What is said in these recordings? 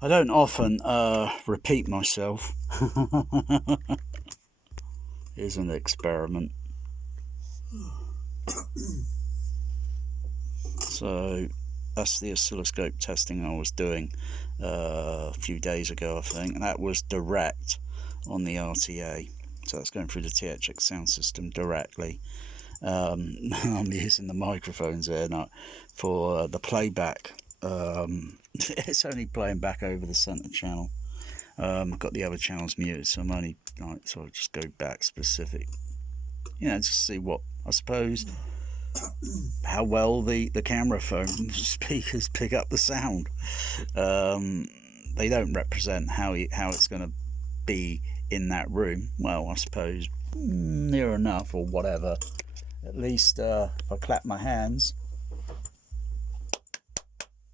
I don't often repeat myself. Here's an experiment. So that's the oscilloscope testing I was doing a few days ago, I think, and that was direct on the RTA. So that's going through the THX sound system directly. I'm using the microphones there now for the playback. It's only playing back over the center channel. Got the other channels muted, so I'm only so I'll just go back specific. Just see what I suppose how well the camera phone speakers pick up the sound. They don't represent how it's going to be in that room. Well, I suppose near enough or whatever. At least if I clap my hands,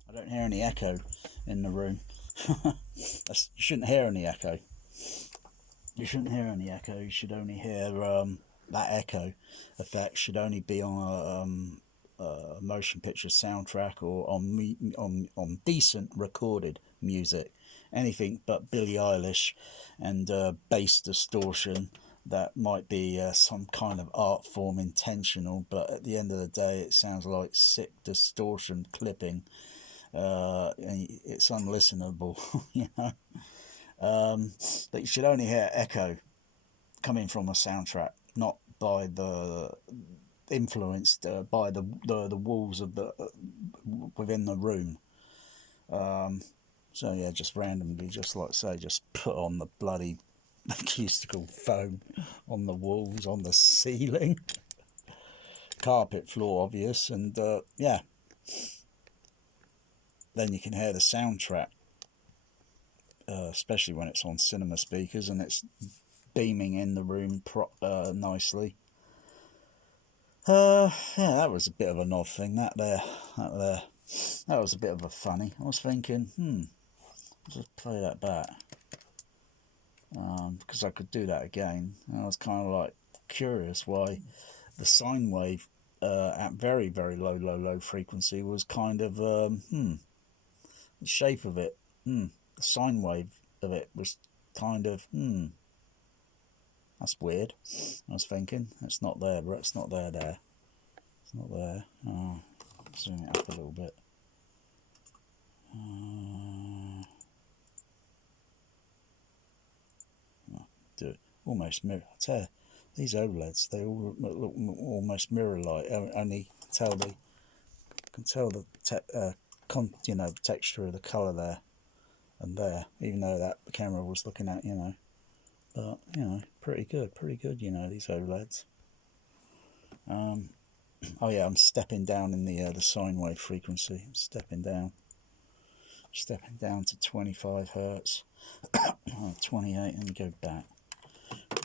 I don't hear any echo in the room. You shouldn't hear any echo. You shouldn't hear any echo. You should only hear that echo effect should only be on a motion picture soundtrack or on decent recorded music. Anything but Billie Eilish and bass distortion, that might be some kind of art form intentional, but at the end of the day it sounds like sick distortion clipping. And it's unlistenable. But you should only hear echo coming from a soundtrack, not by the influenced by the walls of the within the room. So yeah, just randomly, just like I say, just put on the bloody acoustical foam on the walls, on the ceiling, carpet floor, obvious, and yeah, then you can hear the soundtrack, especially when it's on cinema speakers and it's beaming in the room nicely. Yeah, that was a bit of an odd thing. That was a bit of a funny. I was thinking, let's just play that back, because I could do that again. And I was kind of like curious why the sine wave at very low frequency was kind of the shape of it. The sine wave of it was kind of that's weird. I was thinking, it's not there, but it's not there. It's not there. Oh, zoom it up a little bit. Do it almost mirror. I tell you, these OLEDs, they all look almost mirror-like. Only can tell the texture of the colour there and there, even though that the camera was looking at, But pretty good. These OLEDs. Oh yeah, I'm stepping down in the sine wave frequency. I'm stepping down to 25 hertz. 28. Let me go back.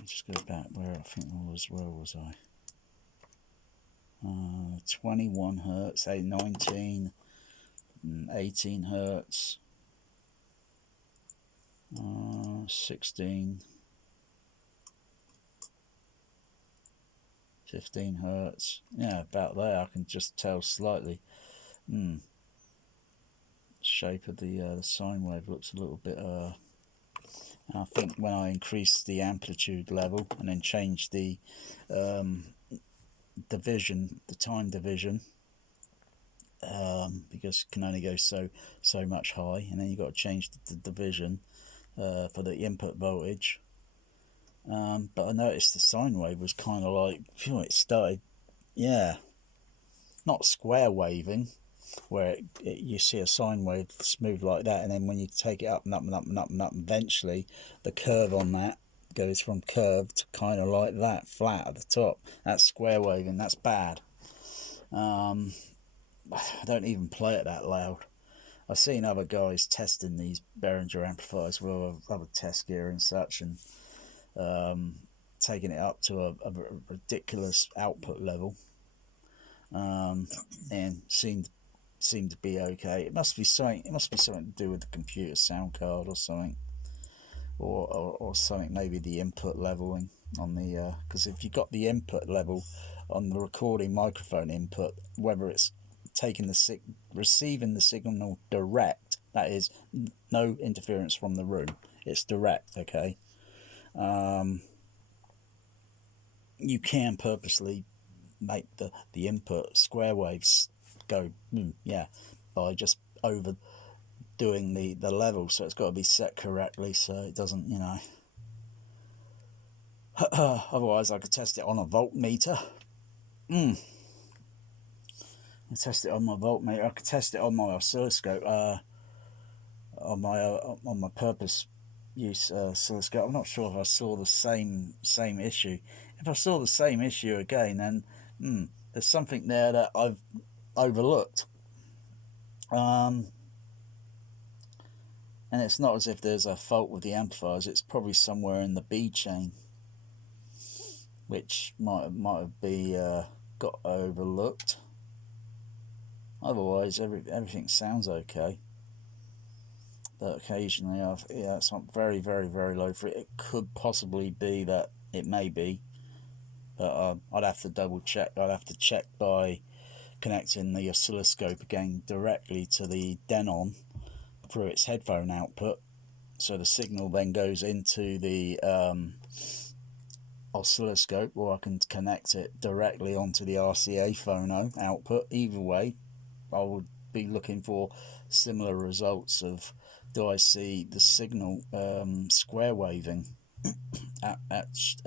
Just go back where I think I was. Where was I? 21 hertz, 19, 18 hertz, 16, 15 hertz. Yeah, about there. I can just tell slightly. Shape of the sine wave looks a little bit. I think when I increase the amplitude level and then change the division, the time division, because it can only go so much high, and then you've got to change the division for the input voltage. But I noticed the sine wave was kind of like, it started, not square waving, where you see a sine wave smooth like that, and then when you take it up and up and up and up and up, eventually the curve on that goes from curved to kind of like that, flat at the top. That's square waving. That's bad. I don't even play it that loud. I've seen other guys testing these Behringer amplifiers with other test gear and such, and taking it up to a ridiculous output level, and seemed to be okay. It must be something to do with the computer sound card or something, or something. Maybe the input leveling on the because if you've got the input level on the recording microphone input, whether it's taking receiving the signal direct That is no interference from the room. It's direct, okay? You can purposely make the input square waves go, yeah, by just overdoing the level. So it's got to be set correctly so it doesn't, you know. Otherwise, I could test it on a voltmeter. I test it on my voltmeter. I could test it on my oscilloscope. On my purpose use oscilloscope. I'm not sure if I saw the same issue. If I saw the same issue again, then there's something there that I've overlooked. And it's not as if there's a fault with the amplifiers. It's probably somewhere in the B chain, which might have got overlooked. Otherwise, everything sounds okay. But occasionally, it's not very, very, very low for it. It could possibly be that it may be, but I'd have to double check. I'd have to check by connecting the oscilloscope again directly to the Denon through its headphone output. So the signal then goes into the oscilloscope, or I can connect it directly onto the RCA phono output. Either way, I would be looking for similar results of, do I see the signal square waving at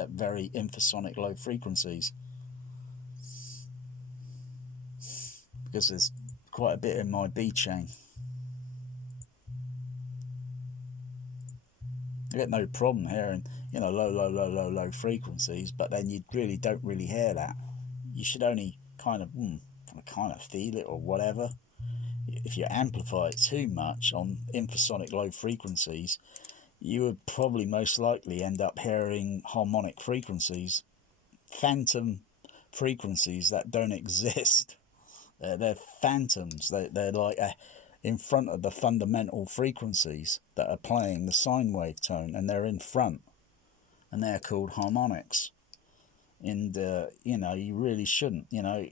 very infrasonic low frequencies? Because there's quite a bit in my B chain. I get no problem hearing, you know, low frequencies, but then you really don't hear that. You should only kind of feel it or whatever. If you amplify it too much on infrasonic low frequencies, you would probably most likely end up hearing harmonic frequencies, phantom frequencies that don't exist. They're phantoms. They're like in front of the fundamental frequencies that are playing the sine wave tone, and they're in front, and they're called harmonics. And you know, you really shouldn't. You know,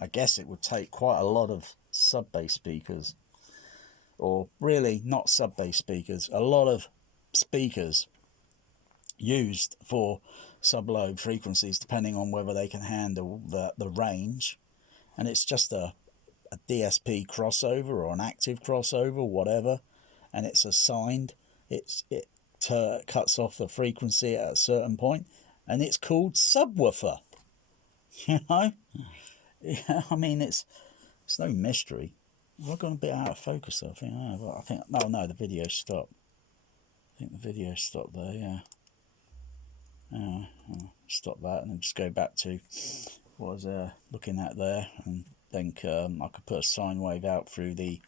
I guess it would take quite a lot of sub-bass speakers, or really not sub-bass speakers, a lot of speakers used for sub-low frequencies, depending on whether they can handle the range. And it's just a DSP crossover or an active crossover, whatever, and it's assigned. It cuts off the frequency at a certain point, and it's called subwoofer. You know, yeah, I mean, it's no mystery. Have I gone a bit out of focus? I think no, the video stopped. I think the video stopped there. Yeah. I'll stop that and then just go back to what I was looking at there, and think I could put a sine wave out through the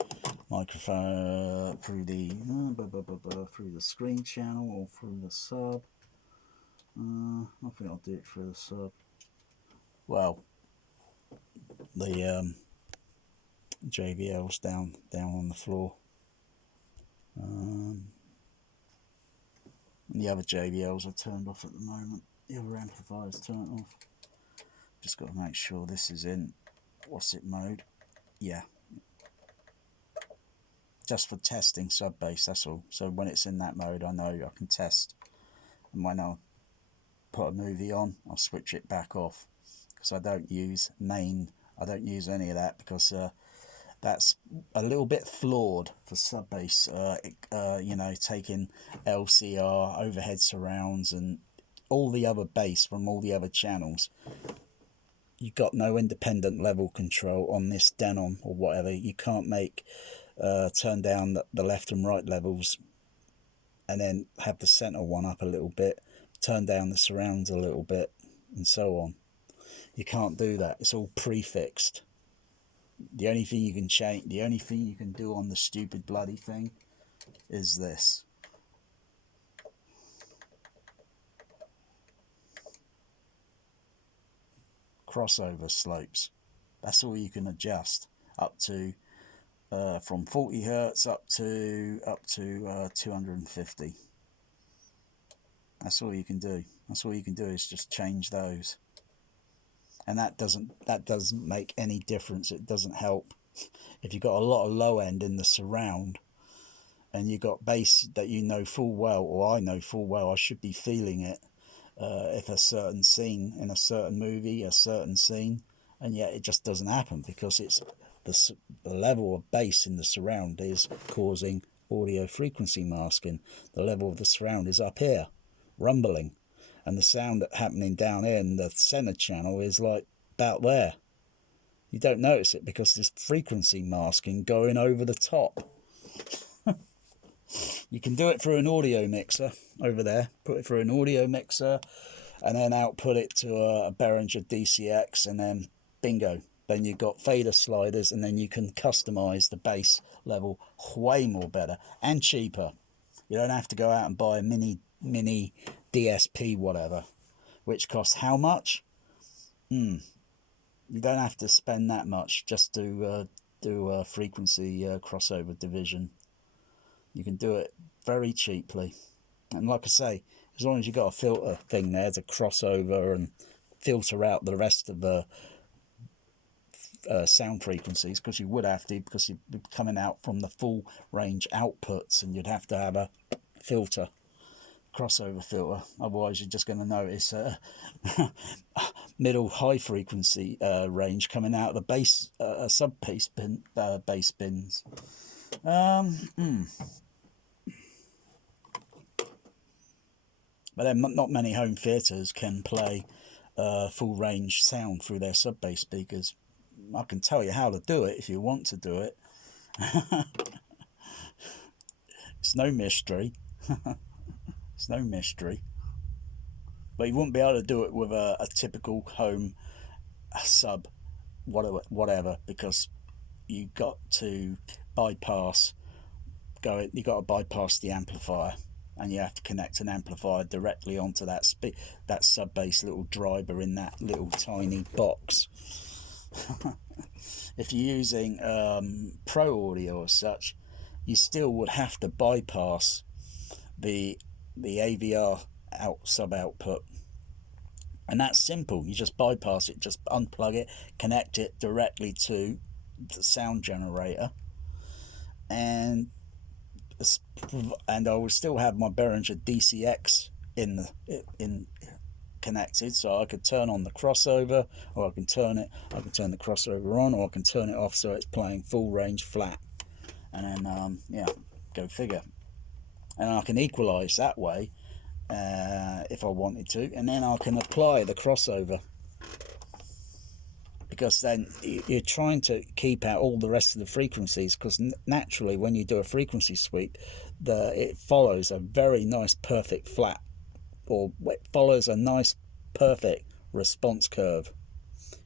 microphone, through the screen channel, or through the sub. I think I'll do it through the sub. Well, the JBL's down on the floor. And the other JBLs are turned off at the moment. The other amplifier's turned off. Just got to make sure this is in what's it mode. Yeah. Just for testing sub bass, that's all. So when it's in that mode, I know I can test. And when I put a movie on, I'll switch it back off. Because I don't use main, I don't use any of that, because that's a little bit flawed for sub bass. You know, taking LCR, overhead surrounds, and all the other bass from all the other channels. You've got no independent level control on this Denon or whatever. You can't make turn down the left and right levels and then have the center one up a little bit, turn down the surrounds a little bit, and so on. You can't do that. It's all prefixed. The only thing you can change, the only thing you can do on the stupid bloody thing is this. Crossover slopes. That's all you can adjust up to, from 40 hertz up to 250. That's all you can do. That's all you can do is just change those. And that doesn't make any difference. It doesn't help If you've got a lot of low end in the surround, and you've got bass that you know full well, or I know full well, I should be feeling it if a certain scene in a certain movie, a certain scene, and yet it just doesn't happen because it's the level of bass in the surround is causing audio frequency masking. The level of the surround is up here, rumbling, and the sound that happening down here in the center channel is like about there. You don't notice it because there's frequency masking going over the top. You can do it through an audio mixer over there, put it through an audio mixer, and then output it to a Behringer DCX, and then bingo. Then you've got fader sliders, and then you can customize the bass level way more better and cheaper. You don't have to go out and buy a mini DSP whatever, which costs how much? You don't have to spend that much just to do a frequency crossover division. You can do it very cheaply, and like I say, as long as you've got a filter thing there to cross over and filter out the rest of the sound frequencies, because you would have to, because you'd be coming out from the full range outputs, and you'd have to have a filter, crossover filter, otherwise you're just going to notice middle high frequency range coming out of the bass sub bass bins. But then not many home theatres can play full range sound through their sub bass speakers. I can tell you how to do it if you want to do it. It's no mystery. It's no mystery. But you wouldn't be able to do it with a typical home sub whatever, because you've got to bypass the amplifier, and you have to connect an amplifier directly onto that sub bass little driver in that little tiny box. If you're using pro audio or such, you still would have to bypass the AVR sub output, and that's simple. You just bypass it, just unplug it, connect it directly to the sound generator, and I will still have my Behringer DCX in connected, so I could turn on the crossover, or I can turn the crossover on, or I can turn it off so it's playing full range flat, and then go figure. And I can equalize that way if I wanted to, and then I can apply the crossover, because then you're trying to keep out all the rest of the frequencies, because naturally when you do a frequency sweep, it follows a very nice perfect flat, or it follows a nice perfect response curve.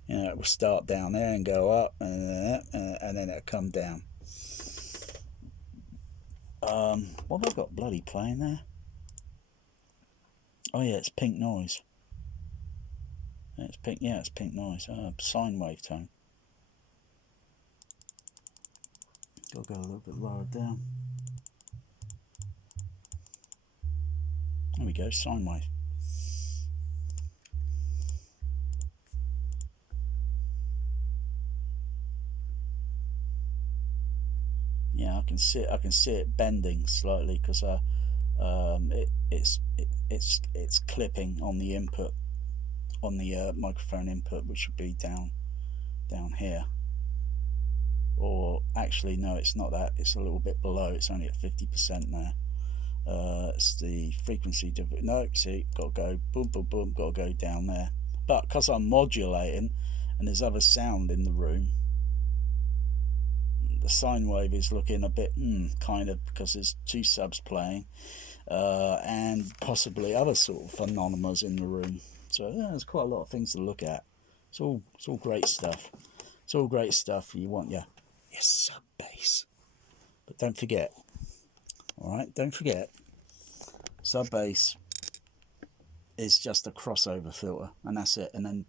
It will start down there and go up, and then it'll come down. What have I got bloody playing there? Oh yeah, it's pink noise. It's pink. Yeah, it's pink noise. Sine wave tone. Gotta go a little bit lower down. There we go, sine wave. Yeah, I can see it bending slightly, because it's clipping on the input, on the microphone input, which should be down here. Or actually no, it's not that, it's a little bit below, it's only at 50% now. It's the frequency no, see, gotta go boom boom boom, gotta go down there. But because I'm modulating and there's other sound in the room, the sine wave is looking a bit kind of, because there's two subs playing, and possibly other sort of phenomena in the room. So yeah, there's quite a lot of things to look at. It's all great stuff. It's all great stuff. You want your sub bass, but don't forget. All right, don't forget. Sub bass is just a crossover filter, and that's it. And then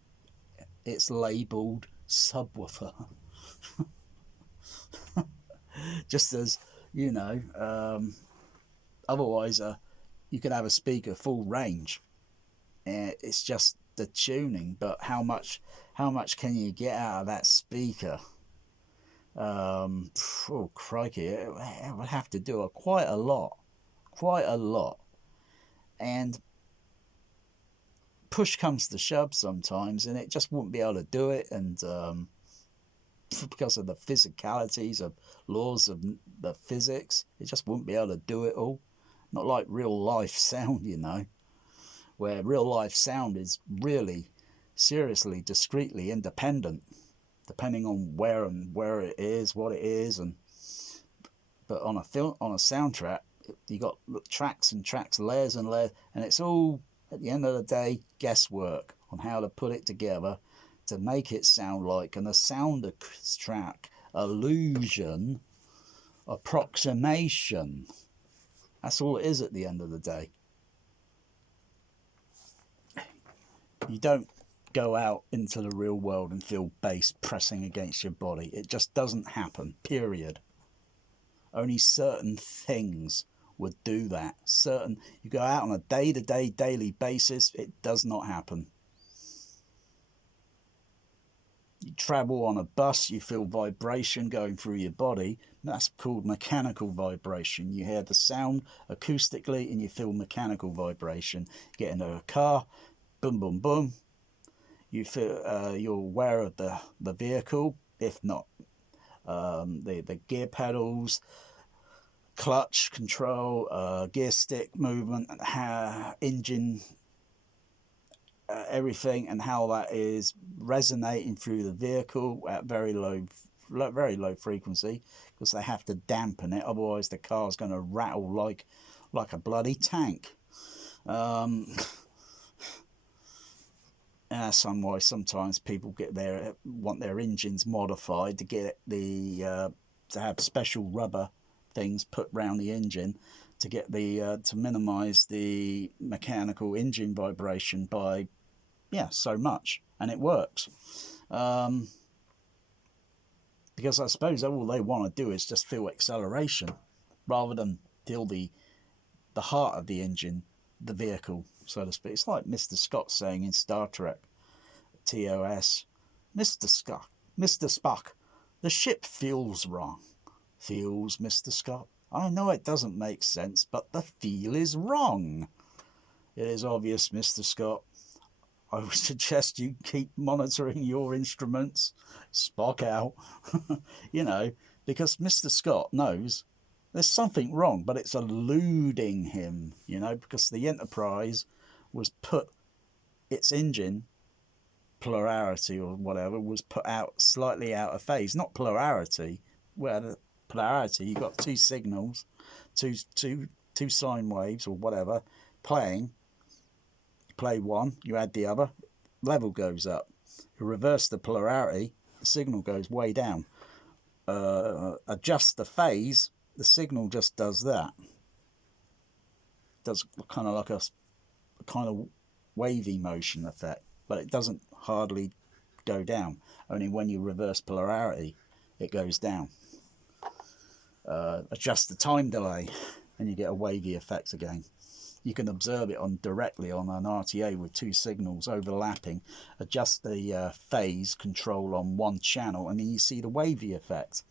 it's labelled subwoofer. Just as otherwise you could have a speaker full range. It's just the tuning, but how much can you get out of that speaker Oh crikey, it would have to do quite a lot, and push comes to shove sometimes, and it just wouldn't be able to do it, and because of the physicalities of laws of the physics, it just wouldn't be able to do it all. Not like real life sound, you know, where real life sound is really seriously discretely independent, depending on where it is, what it is, and but on a film, on a soundtrack, you got tracks and tracks, layers and layers, and it's all at the end of the day guesswork on how to put it together to make it sound like an a soundtrack illusion, approximation. That's all it is at the end of the day. You don't go out into the real world and feel bass pressing against your body. It just doesn't happen, period. Only certain things would do that. You go out on a day-to-day, daily basis, it does not happen. You travel on a bus, you feel vibration going through your body. That's called mechanical vibration. You hear the sound acoustically and you feel mechanical vibration. You get into a car, boom, boom, boom. You feel you're aware of the vehicle, if not the gear pedals, clutch control, gear stick movement, engine, everything, and how that is resonating through the vehicle at very low frequency, because they have to dampen it, otherwise the car's going to rattle like a bloody tank. And that's why sometimes people want their engines modified to get to have special rubber things put around the engine to get to minimize the mechanical engine vibration by so much, and it works. Because I suppose all they want to do is just feel acceleration rather than feel the heart of the engine, the vehicle, so to speak. It's like Mr. Scott saying in Star Trek TOS, Mr. Spock, the ship feels wrong. Feels, Mr. Scott? I know it doesn't make sense, but the feel is wrong. It is obvious, Mr. Scott. I would suggest you keep monitoring your instruments. Spock out. You know, because Mr. Scott knows there's something wrong, but it's eluding him, you know, because the Enterprise was put, its engine, polarity or whatever, was put out slightly out of phase. Not polarity, where the polarity, you got two signals, two sine waves or whatever, playing. You play one, you add the other, level goes up. You reverse the polarity, the signal goes way down. Adjust the phase, the signal just does that. Does kind of like a kind of wavy motion effect, but it doesn't hardly go down. Only when you reverse polarity, it goes down. Adjust the time delay, and you get a wavy effect again. You can observe it directly on an RTA with two signals overlapping. Adjust the phase control on one channel, and then you see the wavy effect.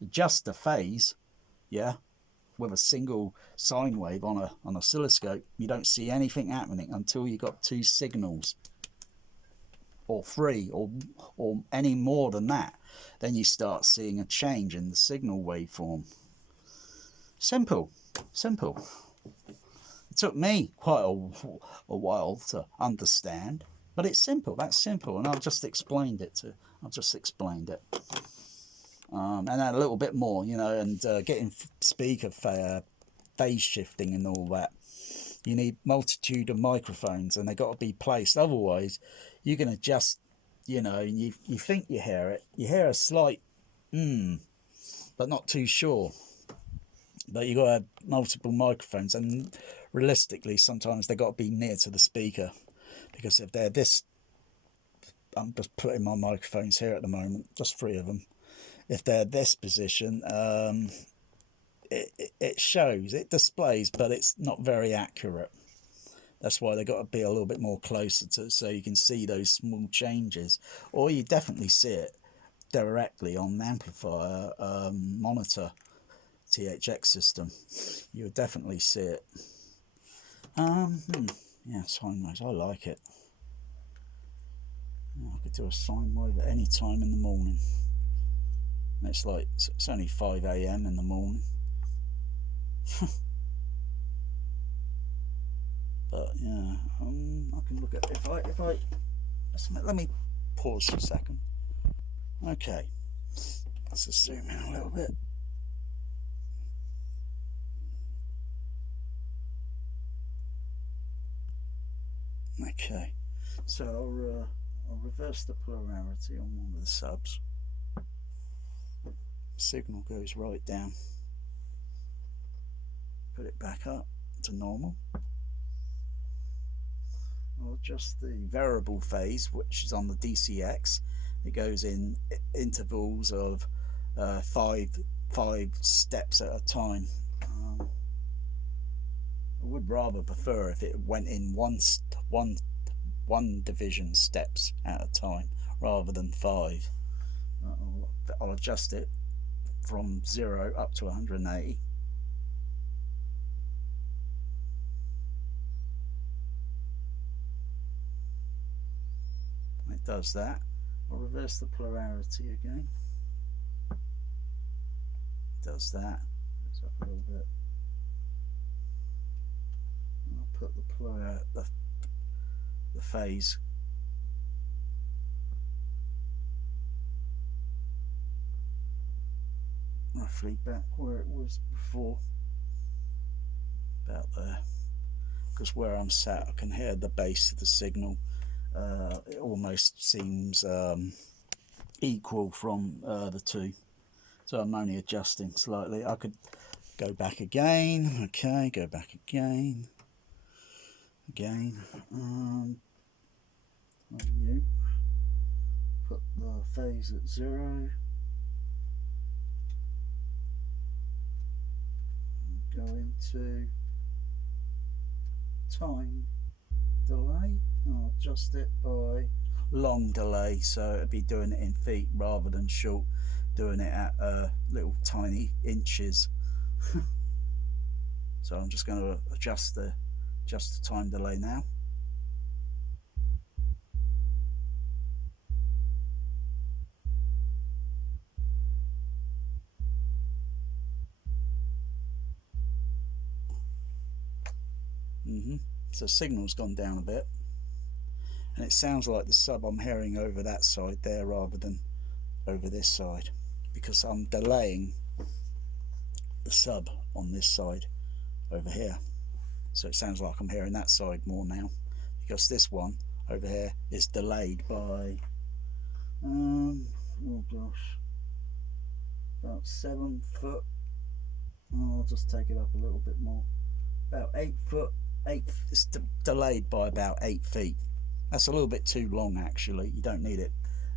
Adjust the phase, with a single sine wave on an oscilloscope, you don't see anything happening until you got two signals, or three, or any more than that. Then you start seeing a change in the signal waveform. Simple. It took me quite a while to understand, but it's simple. That's simple, and I've just explained it. And a little bit more, you know, and getting speaker phase shifting and all that. You need multitude of microphones, and they got to be placed. Otherwise, you're going to just, you know, you think you hear it. You hear a slight but not too sure. But you got to have multiple microphones, and realistically, sometimes they got to be near to the speaker, because if they're this, I'm just putting my microphones here at the moment, just three of them. If they're this position, it shows, it displays, but it's not very accurate. That's why they got to be a little bit more closer to, so you can see those small changes, or you definitely see it directly on an amplifier monitor THX system, you would definitely see it. Yeah, sine waves, I like it. I could do a sine wave at any time in the morning. It's like, it's only 5 AM in the morning. But yeah, I can look at, if I let me pause for a second. Okay, let's just zoom in a little bit. Okay, so I'll reverse the polarity on one of the subs. Signal goes right down. Put it back up to normal. I'll adjust the variable phase, which is on the DCX. It goes in intervals of five steps at a time. I would rather prefer if it went in one division steps at a time rather than 5. I'll adjust it from 0 up to 180. It does that. I'll reverse the polarity again. It does that. Goes up a little bit. And I'll put the phase roughly back where it was before, about there, because where I'm sat I can hear the bass of the signal. It almost seems equal from the two, so I'm only adjusting slightly. I could go back again. Okay, go back again. Menu, put the phase at 0, go into time delay. I'll adjust it by long delay, so it'd be doing it in feet rather than short, doing it at little tiny inches. So I'm just going to adjust the time delay now. So signal's gone down a bit, and it sounds like the sub I'm hearing over that side there rather than over this side, because I'm delaying the sub on this side over here. So it sounds like I'm hearing that side more now, because this one over here is delayed by oh gosh, about 7 foot. I'll just take it up a little bit more, about 8 foot. It's delayed by about 8 feet. That's a little bit too long actually. You don't need it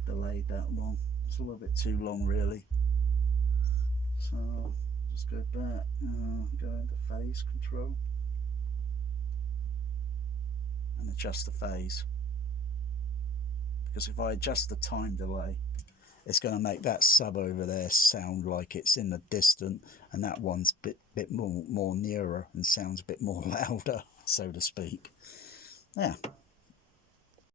delayed that long. It's a little bit too long really. So I'll just go back, go into phase control and adjust the phase, because if I adjust the time delay, it's going to make that sub over there sound like it's in the distant, and that one's a bit more nearer and sounds a bit more louder, so to speak. Yeah,